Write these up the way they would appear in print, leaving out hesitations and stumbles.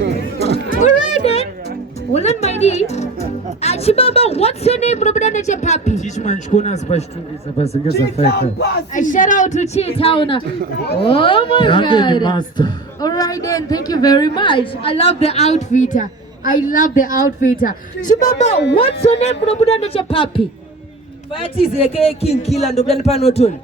Alright then. Well, on my knee. Chibaba, what's your name? Papi. A shout out to Chitauna. Oh my God. Alright then, thank you very much. I love the outfitter. Chibaba, what's your name? Papi. What is a King Killer and the Panoton?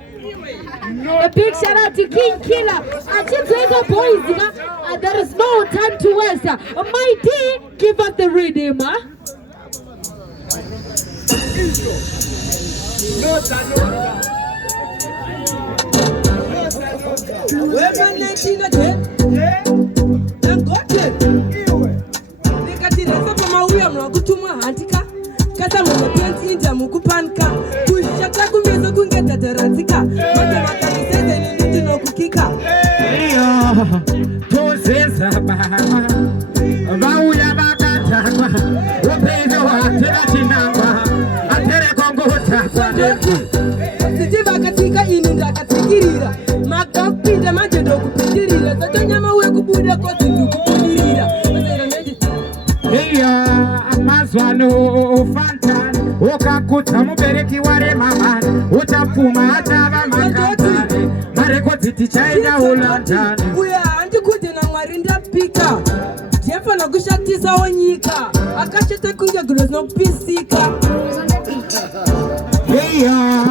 A big shout out to King Killer. I just like boys, there is no time to waste. My D, give us the rhythm, Kata mwenye pianti inja mukupanka kushaka kumyezo kungeta teratika mata makaniseze ni nitino kukika iyo tuzeza baba bauya bakatagwa upezo watera chinangwa atere kongo hotagwa sijiba katika ininda katikirira makapinda manjendo kupindirira zato nyama uwe kubuda kote ndukupundirira iyo amazwano Fantan ukakuta mubereki ware mamani utapfuma atava makatani mareko dziti chaida ulantani uya handikuti naMwari ndapika ndiyefana kushatisawo nyika akachete kunge gulo zinokupisika iya